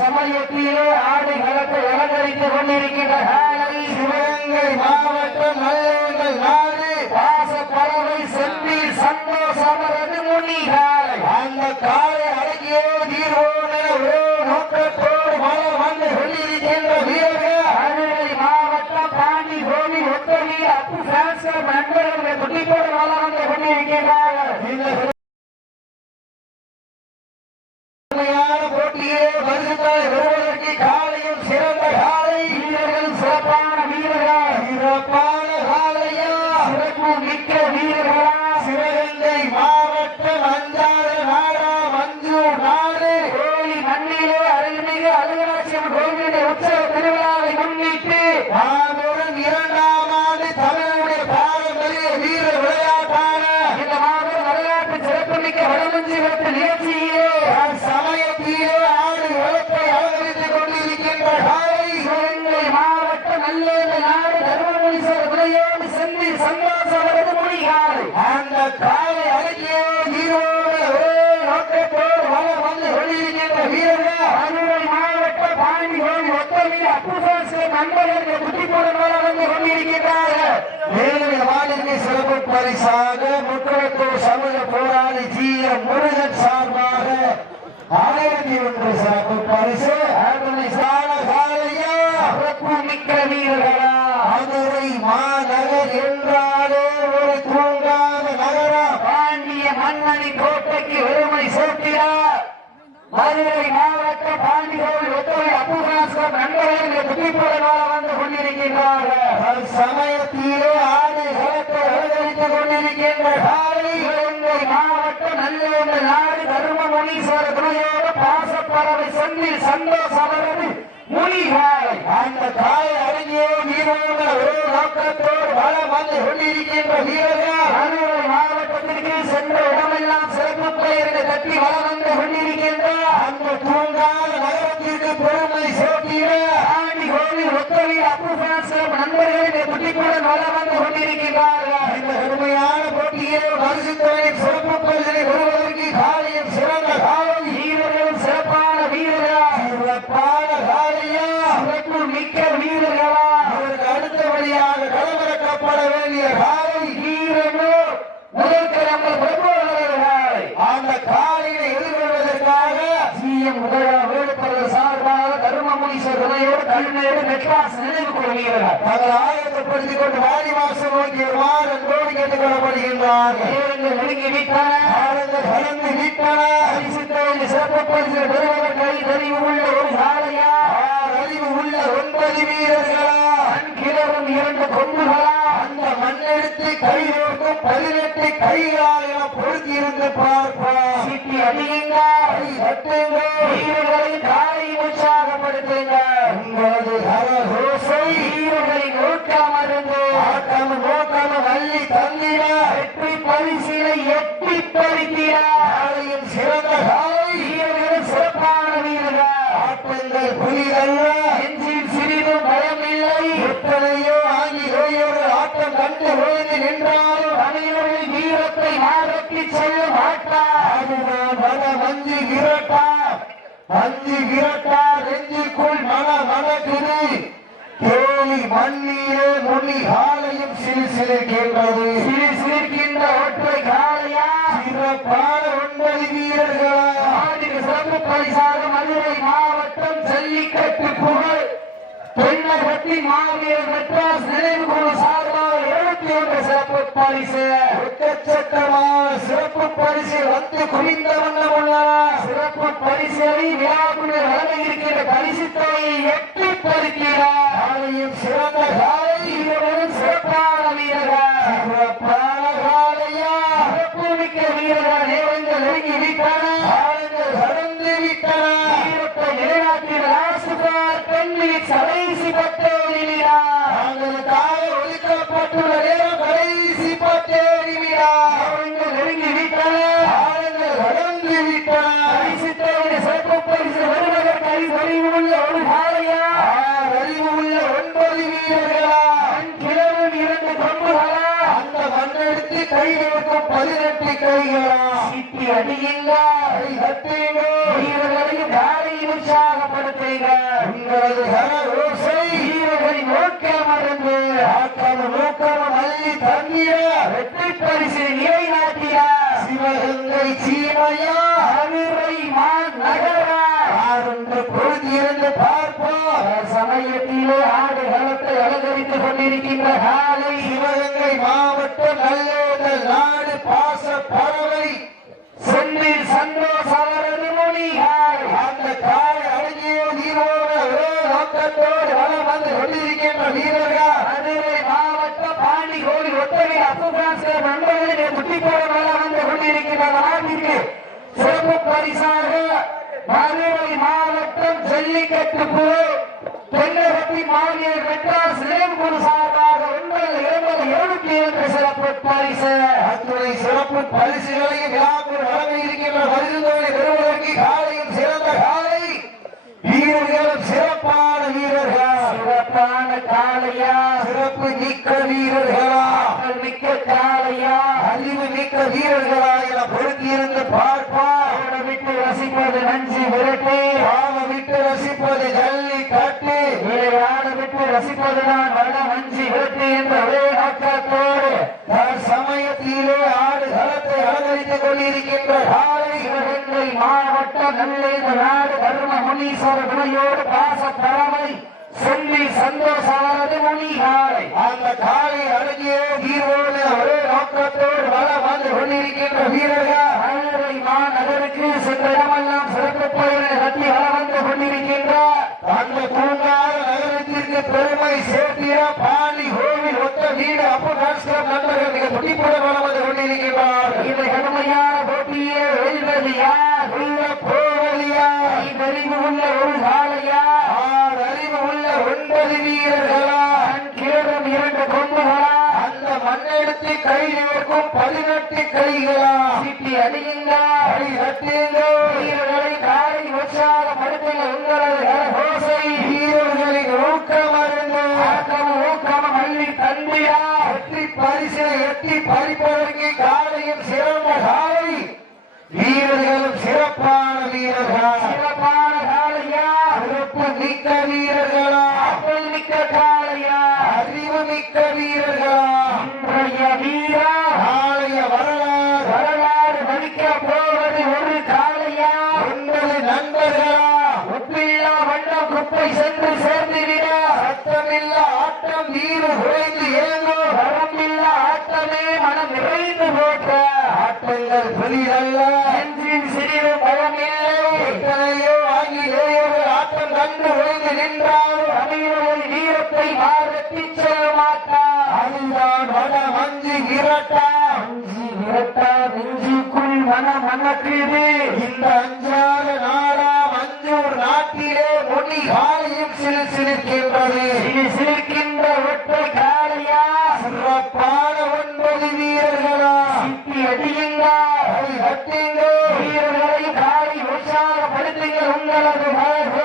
சமயத்திலே ஆடு களத்தை அலங்கரித்துக் கொண்டிருக்கின்ற சிவகங்கை மாவட்டம் நல்லவங்கள் நாடு பாசப்பறவை செந்தில் சந்தோஷம் முன்னிகாலை அந்த காலை அடங்கியோ தீர்வோம் என ஒரே நோக்கத்தோடு மலம் வந்து கொண்டிருக்கின்ற வீரர்கள் அருளை மாவட்டம் பாண்டி கோவில் ஒத்தவி அப்பு பிரான்சர் நண்பர்களை குட்டிப்போடு மலம் வந்து கொண்டிருக்கிறார்கள். இந்த போட்டியே வருகிறாய் வருவதற்கு காலையும் சிறந்த காலை வீரர்கள் சிறப்பான வீரர்கள் சிறப்பான காலையா சிறப்பு மிக்க வீரர்களா சிவகங்கை மாவட்டம் அஞ்சாறு நாடா மஞ்சு நாடு கோழி மண்ணிலே அருள்மிகு அருகாட்சியம் கோவிலுடைய உற்சவ திருவிழாவை முன்னிட்டு மாபெரும் 2ஆம் ஆண்டு தமிழுடைய பாரம்பரிய வீர விளையாட்டான இந்த மாபெரும் விளையாட்டு சிறப்புமிக்க வடமஞ்சி வெட்டு நிகழ்ச்சியிலே சமயத்திலே ஆடு உலகத்தை அலங்கரித்துக் கொண்டிருக்கின்ற காலை சிவகங்கை மாவட்டம் நல்ல நாடு தர்மபுரீஸ்வரர் துணையோடு சென்று சந்தோஷம் முடிகாலை அந்த காலை அருகே வீரோடு ஒரே நோக்கத்தோடு வளம் வந்து கொண்டிருக்கின்ற வீரர்கள் அருளை மாவட்ட பாண்டி கோவில் ஒத்தவி அப்புசாசர் நண்பர்கள் குட்டிப்போடு வளம் வந்து கொண்டிருக்கிறார்கள். மேலும் வானிற்கு சிறப்பு பரிசாக முற்றத்தூர் சமூக போராளி ஜி.எம். முருகன் சார்பாக 1001 சிறப்பு பரிசு மிக்க வீரர்களா மதுரை மாநகர் என்றாலே ஒரு தூங்காத நகரம் பாண்டிய மன்னனி கோட்டைக்கு வெறுமை சேர்க்கிறார். மதுரை மாவட்ட பாண்டி கோவில் ஒத்துழை அப்புகாசம் நண்பர்கள் குட்டிப்போட வந்து கொண்டிருக்கின்றார்கள். சமயத்திலே ஆடு களத்தை அலங்கரித்துக் கொண்டிருக்கின்ற காலை மாவட்டம் நல்ல நாடு தர்மபுரீஸ்வரர் துணையோடு பாசப்பறவை செந்தில் சந்தோஷம் முனிகாலை அந்த காலை அருகே வீரர்கள் ஒரே நோக்கத்தோடு வளம் வந்து கொண்டிருக்கின்ற வீரர்கள் அருளை மாவட்டத்திற்கு சென்ற இடமெல்லாம் சிறப்பு பெயர்களை கட்டி வளம் வந்து கொண்டிருக்கின்ற அந்த தூங்காத நகரத்திற்கு பெருமை சேர்த்திட ஆண்டி கோவில் ஒத்தவி அப்புசாசம் நண்பர்களை குட்டிக்குடன் வளம் வந்து கொண்டிருக்கிறார்கள். இந்த பெருமையான போட்டியில் பரிசுத்தவரின் சிறப்பு பரிசனை பெறுவதற்கு காலையும் சிறந்த காலம் வீரர்களும் சிறப்பான வீரர்களா சிறப்பான காலையா சிறப்பு மிக்க வீரர்களா அவருக்கு அடுத்தபடியாக களமிறக்கப்பட வேண்டிய காலை வீரர்களோ முதல் கிழமை பிரபுவர்கள் அந்த காலையை எதிர்கொள்வதற்காக ஜி.எம். வேடுபவர் சார்பாக தர்மபுரீஸ்வரர் துணையோடு கல்மையோடு மெட்ராஸ் நினைவு கொள்கிறார்கள். தங்கள் ஆயத்தப்படுத்திக் கொண்டு வாடி மாசம் நோக்கி வருமாறு அன்போடு கேட்டுக் கொள்ளப்படுகின்றார்கள். நெருங்கி விட்டன கலந்து விட்டன சிறப்பு பரிசு பெறுவதற்கு அறிவு உள்ள ஒரு சாலையா அறிவு உள்ள 9 வீரர்களா கிளறும் 2 கொம்புகளா அந்த மண்ணெடுத்து கை நோக்கும் 18 கைகளால் என பொருத்தி இருந்து பார்ப்பார். சிட்டி அடியுங்கள் வீரர்களை காலை உற்சாகப்படுத்துங்க. உங்களது கரகோசை வீரர்களின் நோக்கம் இருந்து ஆட்டம் நோக்கம் வள்ளி தந்திட வெற்றி பரிசிலை எட்டி பறித்திட காலையில் சிறந்த காலை வீரர்கள் சிறப்பான வீரர்கள் ஆட்டங்கள் புலிதல்ல நெஞ்சில் சிறிதும் பயமில்லை எத்தனையோ ஆகி ஓயோர்கள் ஆட்டம் கண்டு ஓய்ந்து நின்றாலும் அனைவரின் வீரத்தை மாறட்டி செல்ல மாட்டார். அதுதான் மன மஞ்சி விரட்டா மஞ்சி விரட்டா நெஞ்சுக்குள் மன மனக்குது கேலி மண்ணிலே முனி காலையும் சிலிர்க்கின்றது சிலிர்க்கின்ற ஒற்றை காலையா சிறப்பான 9 வீரர்களா சிறப்பு பரிசாக மதுரை மாவட்டம் ஜல்லிக்கட்டு புகழ் பெண்ணகத்தி மாவீரர் மெட்ராஸ் நினைவு குழு சார்பாக 71 சிறப்பு பரிசு எக்கச்சக்கமான சிறப்பு பரிசு வந்து குவிந்த வண்ணம் உள்ளன. சிறப்பு பரிசுகளை விழாக்குழு வழங்க இருக்கிற பரிசு தொகையை எட்டி பறிக்கிறார். காலையும் சிறந்த காலை வீரர்களும் சிறப்பான வீரர்கள் சிறப்பான காலையா சிறப்பு மிக்க வீரர்கள் நேரங்கள் நெருங்கி விட்டன காலங்கள் கடந்து விட்டன. வீரத்தை நிலைநாட்டின ராசுகார் பெண்ணின் கடைசி 10 நிமிடம் தாங்களுக்காக ஒதுக்கப்பட்டுள்ள நேரம் கடைசி 10 நிமிடம் நெருங்கி விட்டன காலங்கள் கடந்து விட்டன. பரிசு தொகை சிறப்பு பரிசு வருவதற்கு அறிவு உள்ள ஒரு காலையா அறிவு உள்ள 9 வீரர்களா கிளறும் 2 கொம்புகளா அந்த மண்ணெடுத்து கை வைக்கும் 18 பதினெட்டு கைகளா சிட்டி அடியுங்கள் வீரர்களையும் காலையும் உற்சாகப்படுத்துங்கள் உங்களது கரஓசை வீரர்களின் நோக்கம் அறிந்து நோக்கம் அள்ளி தந்திட வெற்றி பரிசு நிலைநாட்டிட சிவகங்கை சீமையா மதுரை மாநகரா ஆறு பொழுதிருந்து பார்ப்போம் சமயத்திலே ஆடுகளத்தை அலங்கரித்துக் கொண்டிருக்கின்ற காலை சிவகங்கை மாவட்டம் நல்லோதல் நாடு பாச பறவை செந்தில் சந்தோஷ் அவரது மொழிகள் அந்த காலை அழகிய நீரோட ஒரே நோக்கத்தோடு வளம் வந்து கொண்டிருக்கின்ற வீரர்கள் மதுரை மாவட்டம் பாண்டி கோடி ஒத்தகை அப்புகாஸ்கர் நண்பர்களின் குட்டிப்போட வளம் வந்து கொண்டிருக்கின்ற நாட்டிற்கு சிறப்பு பரிசாக மதுரை மாவட்டம் ஜல்லிக்கட்டு குழு தென்னகத்தி மாநில மெட்ராஸ் நிலைக்குழு சார்பாக 9,207 சிறப்பு பரிசு அத்துறை சிறப்பு பரிசுகளையும் விழாக்குள் வழங்க இருக்கின்ற பரிசுகளை பெறுவதற்கு காலையும் சிறந்த காலை வீரர்களும் சிறப்பான வீரர்கள் சிறப்பான காலையா சிறப்பு மிக்க வீரர்களா மிக்க காலையா அறிவு மிக்க வீரர்களா என பொருத்தியிருந்து பார்ப்பார் விட்டு ரசிப்பது நஞ்சு விரட்டு விட்டு ரசிப்பது ஜல்லி கட்டு விளையாட விட்டு ரசிப்பது நான் வட நஞ்சு விரட்டு என்ற ஒரே நோக்கத்தோடு சமயத்திலே ஆடு களத்தை அலங்கரித்துக் கொண்டிருக்கின்ற சிவகங்கை மாவட்டம் நல்ல நாடு தர்ம முனீஸ்வரர் துணையோடு பாச பறவை சொல்லி சந்தோஷானது மணிகாலை அந்த காலை அழகிய தீர்வோடு ஒரே நோக்கத்தோடு வளம் வந்து கொண்டிருக்கின்ற வீரர்கள் மதுரை மாநகருக்கு சென்ற இடமெல்லாம் சிறப்பு பயிரை நடத்தி வளம் வந்து கொண்டிருக்கின்ற அந்த பூங்கார நகரத்திற்கு பெருமை சேர்த்திய பாலி கோவில் ஒத்த வீடு அப்புகாஸ்கர் நண்பர்கள் மிக துடிப்புட வளம் வந்து கொண்டிருக்கின்றார் இந்த கடுமையான போட்டியே வெல்வது யார் உள்ள போவலியா அறிவு உள்ள ஒரு காலையா அறிவு உள்ள 9 வீரர்களா கேரம் 2 கொம்புகளா அந்த மண்ணெடுத்து கையில் இருக்கும் 18 கைகளா சிட்டி அடியுங்கள் அடி கட்டுங்கள் வீரர்களை காலை உற்சாகப்படுத்துங்கள் உங்களது ஓசை வீரர்களின் ஊக்கம் அறிந்து ஊக்கம் அள்ளி தந்தியா வெற்றி பரிசினை எட்டி பறிப்பதற்கு காலையும் சிறந்த காலை வீரர்களும் சிறப்பான வீரர்கள் சிறப்பான காலையா சிறப்பு மிக்க வீரர்களா ஆற்றல் மிக்க காலையா அறிவு மிக்க வீரர்களா இன்றைய வீரா காலைய வரலாறு மதிக்க போவது ஒரு காலையா 9 நண்பர்களா ஒப்பில்லா வண்ணம் குப்பை சென்று சேர்ந்துவிட சத்தமில்லா ஆட்டம் வீறு குறைந்து ஏங்கும் வரமில்லா ஆட்டமே மனம் நிறைந்து போட்ட ஆட்டங்கள் பெரிதல்ல நெஞ்சின் சிறிது பயமில்லை எத்தனையோ ஆகிலேயோ ஆட்டம் கண்டு ஓய்ந்து நின்றால் தமிழரின் வீரத்தை மாறத்தி சொல்ல மாட்டார் அதுதான் வட மஞ்சு விரட்டா நெஞ்சுக்குள் மனம் மணக்குது இந்த அஞ்சாத நாடா மஞ்சூர் நாட்டிலே மொழி காலையும் சிலிர்க்கின்றது சிலிர்க்கின்ற ஒற்றை காலையா சிறப்பான 9 வீரர்களா சிட்டி அடியுங்கள் வீரர்களை காலை உற்சாகப்படுத்துங்கள் உங்களது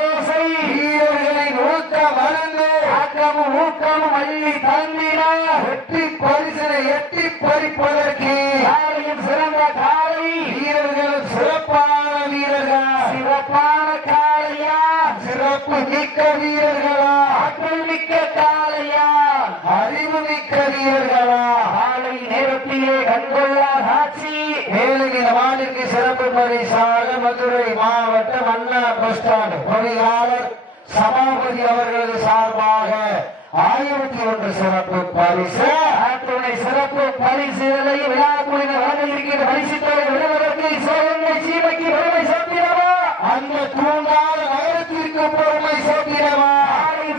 ஓசை வீரர்களின் ஊக்கம் மறந்து ஆக்கமும் ஊக்கமும் அள்ளி தந்திட வெற்றி பரிசனை எட்டி பறிப்பதற்கு காலையும் சிறந்த காலை வீரர்களும் சிறப்பான வீரர்கள் சிறப்பான காலையா சிறப்பு மிக்க வீரர்களா ஆற்றல் மிக்க காலையா அறிவு மிக்க வீரர்களா காலை நேரத்திலே கண்கொள்ளா காட்சி ஏழையின் வானிற்கு சிறப்பு பரிசாக மதுரை மாவட்டம் அண்ணா பஸ் ஸ்டாண்ட் பொறியாளர் சபாபதி அவர்களது சார்பாக 1001 சிறப்பு பரிசு அத்துணை சிறப்பு பரிசுகளை விழாக்குழுவினர் வழங்க இருக்கிற பரிசு தொகை விடுவதற்கு சிவகங்கை சீமைக்கு பெருமை சேர்த்திடவா அந்த தூங்காத நகரத்திற்கு பெருமை சேர்த்திடவா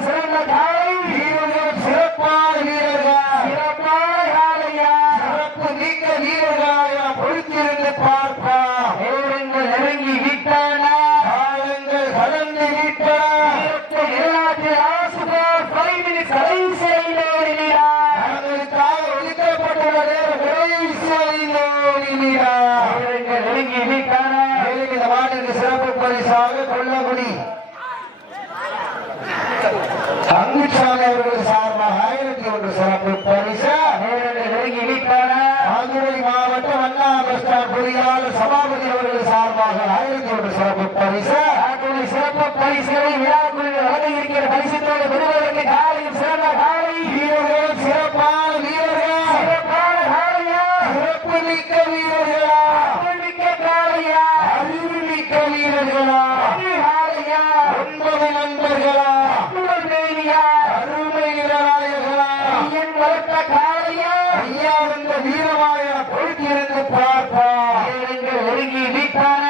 சிறந்த காலை வீரர்கள் சிறப்பான வீரர்கள் சிறப்பான காலையா சிறப்பு மிக்க வீரர்களாக பொறுத்திருந்து பார்ப்பா நேரங்கள் நெருங்கி விட்டன காலங்கள் கடந்து விட்டன சிறப்பு பரிசாக கொல்லகுடி அங்குசாமி அவர்கள் சார்பாக 1001 சிறப்பு பரிசு மதுரை மாவட்டம் அண்ணா பொறியாளர் சபாபதி அவர்கள் சார்பாக 1001 சிறப்பு பரிசு. சிறப்பு பரிசுகளை விழாக்குழுவில் வழங்க இருக்கிற பரிசுத்தோடு பெறுவதற்கு காலையும் சிறந்த காலை வீரர்கள், சிறப்பான வீரர்கள், சிறப்பான காலையா, சிறப்பு மிக்க வீரர்களா, மிக்க காலையா, அறிவு மிக்க வீரர்களா, காலையா, 9 நண்பர்களா, அருமை நிலநாயகர்களா, ஐயன் வளர்த்த காலையா, ஐயா வந்த வீரமாய பொறுத்திருந்து பார்ப்பா. ஒருங்கி வீட்டான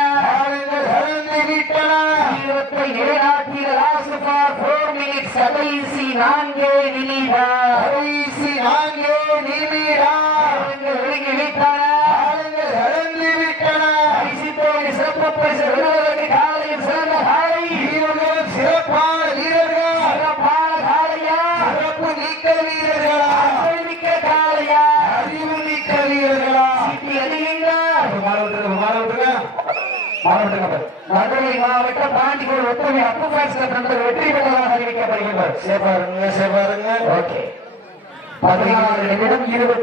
கடைசி 4 சிறப்பு பரிசு பெறுவதற்கு காலையும் சிறந்த காலை வீரர்கள், சிறப்பான வீரர்கள், சிறப்பான காலையா, சிறப்பு மிக்க வீரர்களா, மிக்க காலையா, அறிவு மிக்க வீரர்களா, சீட்டி அடியுங்களா. மதுரை மாவட்டம் பாண்டிகோடு ஒத்துமை அப்பு ஃபேன்ஸ் நண்பர்கள் வெற்றி பெற்றதாக அறிவிக்கப்படுகின்றனர். சேபாருங்க. ஓகே, 16 நிமிடம் 20